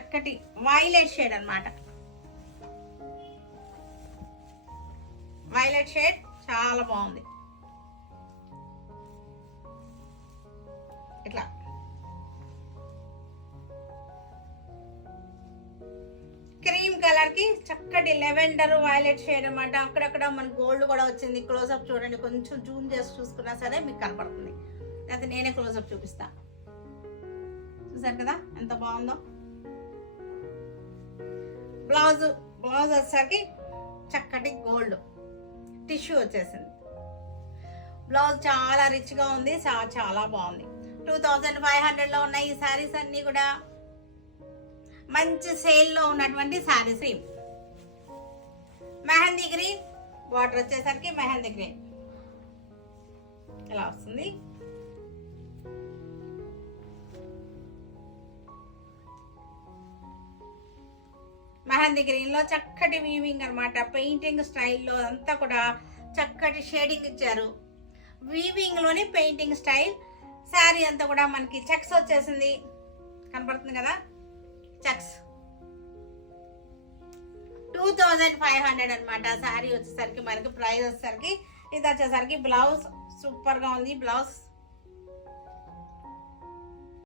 చక్కటి violet shade అన్నమాట. Violet shade చాలా బాగుంది. ఇట్లా క్రీమ్ కలర్ కి చక్కటి లెవెండర్ వైలెట్ షేడ్ అన్నమాట. అక్కడక్కడ మనకు గోల్డ్ కూడా వచ్చింది. క్లోజ్అప్ చూడండి, కొంచెం జూమ్ చేసి చూసుకున్నా సరే మీకు కనపడుతుంది. అయితే నేనే క్లోజ్అప్ చూపిస్తా. చూసారు కదా ఎంత బాగుందో. బ్లౌజ్ వచ్చేసరికి చక్కటి గోల్డ్ టిష్యూ వచ్చేసింది. బ్లౌజ్ చాలా రిచ్ గా ఉంది, చాలా బాగుంది. 2500 లో ఉన్నాయి ఈ శారీస్ అన్ని కూడా. మంచి సేల్ లో ఉన్నటువంటి శారీస్. మెహందీ గ్రీన్ బార్డర్ వచ్చేసరికి మెహందీ గ్రీన్ ఇలా వస్తుంది. మెహందీ గ్రీన్ లో చక్కటి వీవింగ్ అన్నమాట. పెయింటింగ్ స్టైల్లో అంతా కూడా చక్కటి షేడింగ్ ఇచ్చారు. వీవింగ్ లోని పెయింటింగ్ స్టైల్. శారీ అంతా కూడా మనకి చెక్స్ వచ్చేసింది, కనపడుతుంది కదా చెక్స్. 2500 అన్నమాట శారీ వచ్చేసరికి. మనకి ప్రైస్ వచ్చేసరికి ఇది వచ్చేసరికి బ్లౌజ్ సూపర్ గా ఉంది. బ్లౌజ్